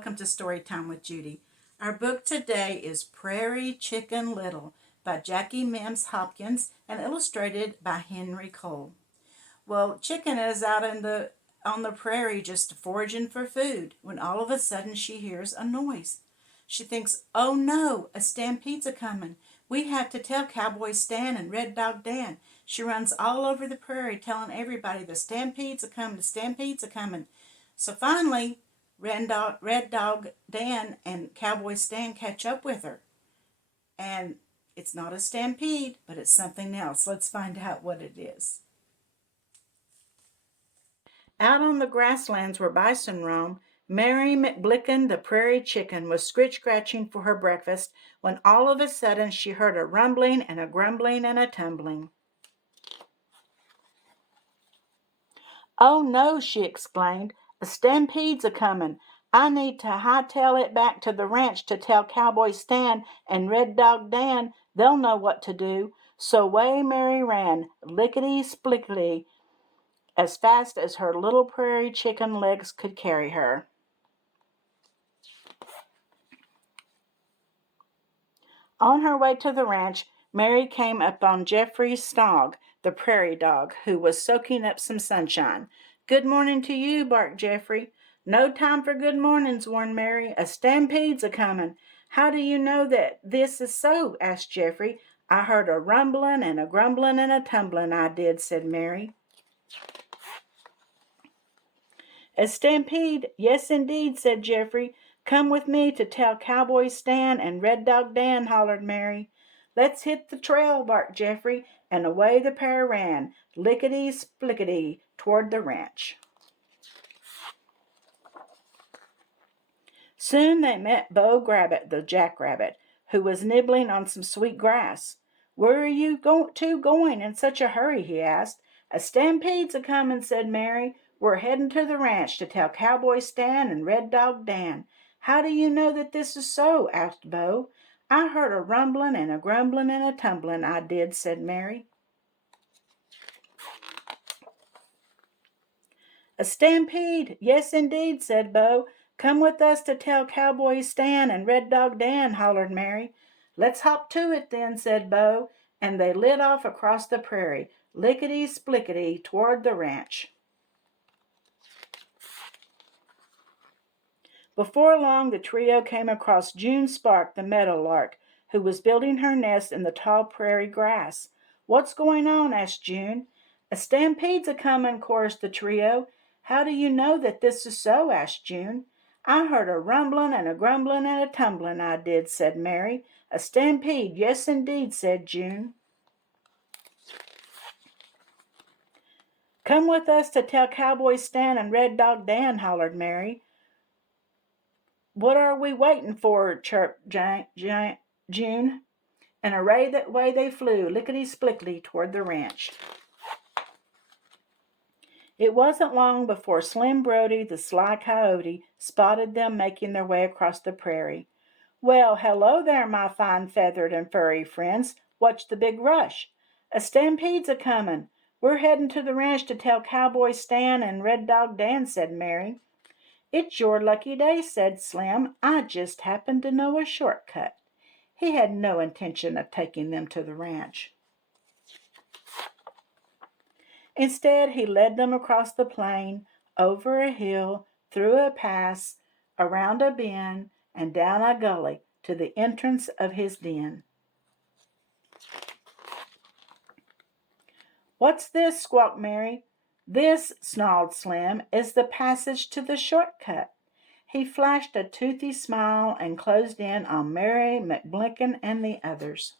welcome to Storytime with Judy. Our book today is Prairie Chicken Little by Jackie Mims Hopkins and illustrated by Henry Cole. Well, Chicken is out on the prairie just foraging for food when all of a sudden she hears a noise. She thinks, "Oh no, a stampede's a-coming. We have to tell Cowboy Stan and Red Dog Dan." She runs all over the prairie telling everybody the stampede's a-coming, the stampede's a-coming. So finally, Red Dog Dan and Cowboy Stan catch up with her. And it's not a stampede, but it's something else. Let's find out what it is. Out on the grasslands where bison roam, Mary McBlicken the prairie chicken was scratching for her breakfast when all of a sudden she heard a rumbling and a grumbling and a tumbling. "Oh no," she exclaimed, "a stampede's a-comin'. I need to hightail it back to the ranch to tell Cowboy Stan and Red Dog Dan. They'll know what to do." So away Mary ran, lickety-splickety, as fast as her little prairie chicken legs could carry her. On her way to the ranch, Mary came upon Jeffrey Stogg, the prairie dog, who was soaking up some sunshine. "Good morning to you," barked Jeffrey. "No time for good mornings," warned Mary. "A stampede's a-comin'." "How do you know that this is so?" asked Jeffrey. "I heard a rumbling and a grumbling and a tumbling, I did," said Mary. "A stampede? Yes, indeed," said Jeffrey. "Come with me to tell Cowboy Stan and Red Dog Dan," hollered Mary. "Let's hit the trail," barked Jeffrey, and away the pair ran, lickety-splickety, toward the ranch. Soon they met Beau Grabbit, the jackrabbit, who was nibbling on some sweet grass. "Where are you going in such a hurry?" he asked. "A stampede's a-comin'," said Mary. "We're heading to the ranch to tell Cowboy Stan and Red Dog Dan." "How do you know that this is so?" asked Beau. "I heard a rumbling and a grumbling and a tumbling, I did," said Mary. "A stampede? Yes, indeed," said Beau. "Come with us to tell Cowboy Stan and Red Dog Dan," hollered Mary. "Let's hop to it then," said Beau, and they lit off across the prairie, lickety-splickety, toward the ranch. Before long, the trio came across June Spark, the meadowlark, who was building her nest in the tall prairie grass. "What's going on?" asked June. "A stampede's a-comin'," chorused the trio. "How do you know that this is so?" asked June. "I heard a rumbling and a grumbling and a tumbling, I did," said Mary. "A stampede? Yes, indeed," said June. "Come with us to tell Cowboy Stan and Red Dog Dan," hollered Mary. "What are we waiting for?" chirped June. And away they flew, lickety-splickety, toward the ranch. It wasn't long before Slim Brody, the sly coyote, spotted them making their way across the prairie. "Well, hello there, my fine feathered and furry friends. What's the big rush?" "A stampede's a-comin'. We're heading to the ranch to tell Cowboy Stan and Red Dog Dan," said Mary. "It's your lucky day," said Slim. "I just happened to know a shortcut." He had no intention of taking them to the ranch. Instead, he led them across the plain, over a hill, through a pass, around a bend, and down a gully to the entrance of his den. "What's this?" squawked Mary. "This," snarled Slim, "is the passage to the shortcut." He flashed a toothy smile and closed in on Mary McBlicken and the others.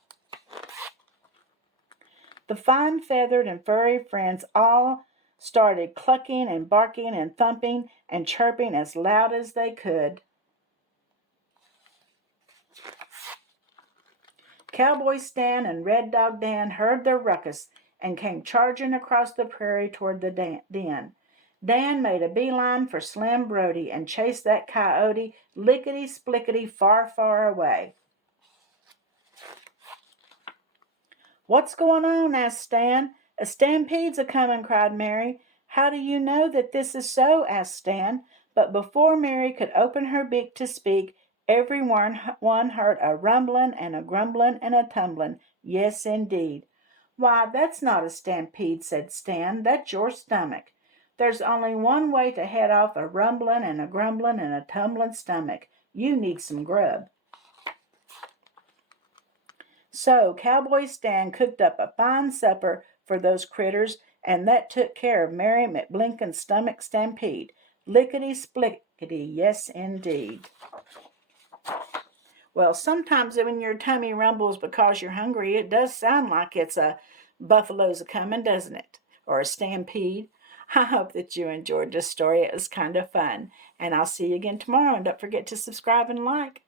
The fine feathered and furry friends all started clucking and barking and thumping and chirping as loud as they could. Cowboy Stan and Red Dog Dan heard their ruckus and came charging across the prairie toward the den. Dan made a beeline for Slim Brody and chased that coyote lickety-splickety far, far away. "What's going on?" asked Stan. "A stampede's a-comin'," cried Mary. "How do you know that this is so?" asked Stan. But before Mary could open her beak to speak, every one heard a rumbling and a grumbling and a tumbling. Yes, indeed. Why, that's not a stampede, said Stan. That's your stomach. There's only one way to head off a rumbling and a grumbling and a tumbling stomach. You need some grub. So Cowboy Stan cooked up a fine supper for those critters, and that took care of Mary McBlinken's stomach stampede. Lickety-splickety, yes, indeed. Well, sometimes when your tummy rumbles because you're hungry, it does sound like it's a buffalo's a-coming, doesn't it? Or a stampede. I hope that you enjoyed this story. It was kind of fun. And I'll see you again tomorrow. And don't forget to subscribe and like.